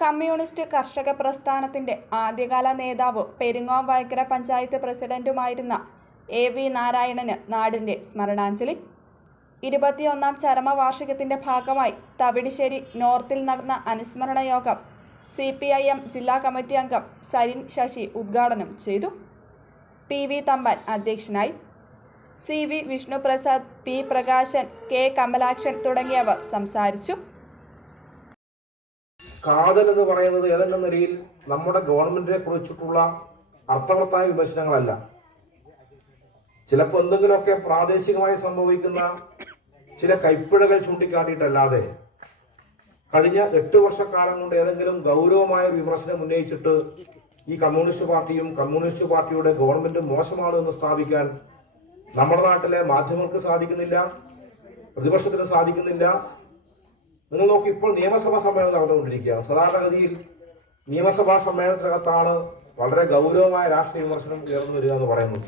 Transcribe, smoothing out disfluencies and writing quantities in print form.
Communist കർഷക പ്രസ്ഥാനത്തിന്റെ ആദ്യകാല നേതാവ് പെരിങ്ങോം വയക്കര പഞ്ചായത്ത് പ്രസിഡന്റുമായിരുന്ന എ.വി. നാരായണന് നാടിന്റെ സ്മരണാഞ്ജലി. 21ാം ചരമവാർഷികത്തിന്റെ ഭാഗമായി തവിടിശ്ശേരി നോർത്തിൽ നടന്ന അനുസ്മരണ യോഗം CPIM ജില്ലാ കമ്മിറ്റി അംഗം സരിൻ ശശി ഉദ്ഘാടനം ചെയ്തു. P.V. തമ്പാൻ അധ്യക്ഷനായി. C.V. Vishnuprasad, P. Prakashan, K. Kamalakshan തുടങ്ങിയവർ സംസാരിച്ചു. കാതൽ എന്ന് പറയുന്നത് ഏതെങ്കിലും നിലയിൽ നമ്മുടെ ഗവൺമെന്റിനെ കുറിച്ചിട്ടുള്ള അർത്ഥവത്തായ വിമർശനങ്ങളല്ല. ചിലപ്പോൾ എന്തെങ്കിലുമൊക്കെ പ്രാദേശികമായി സംഭവിക്കുന്ന ചില കൈപ്പിഴകൾ ചൂണ്ടിക്കാട്ടിയിട്ടല്ലാതെ കഴിഞ്ഞ 8 വർഷക്കാലം കൊണ്ട് ഏതെങ്കിലും ഗൗരവമായ വിമർശനം ഉന്നയിച്ചിട്ട് ഈ കമ്മ്യൂണിസ്റ്റ് പാർട്ടിയും കമ്മ്യൂണിസ്റ്റ് പാർട്ടിയുടെ ഗവൺമെന്റും മോശമാണ് എന്ന് സ്ഥാപിക്കാൻ നമ്മുടെ നാട്ടിലെ മാധ്യമങ്ങൾക്ക് സാധിക്കുന്നില്ല, പ്രതിപക്ഷത്തിന് സാധിക്കുന്നില്ല. നിങ്ങൾ നോക്കി, ഇപ്പോൾ നിയമസഭാ സമ്മേളനം നടന്നുകൊണ്ടിരിക്കുകയാണ്. സാധാരണഗതിയിൽ നിയമസഭാ സമ്മേളനത്തിനകത്താണ് വളരെ ഗൗരവമായ രാഷ്ട്രീയ വിമർശനം ഉയർന്നു വരിക എന്ന് പറയുന്നത്.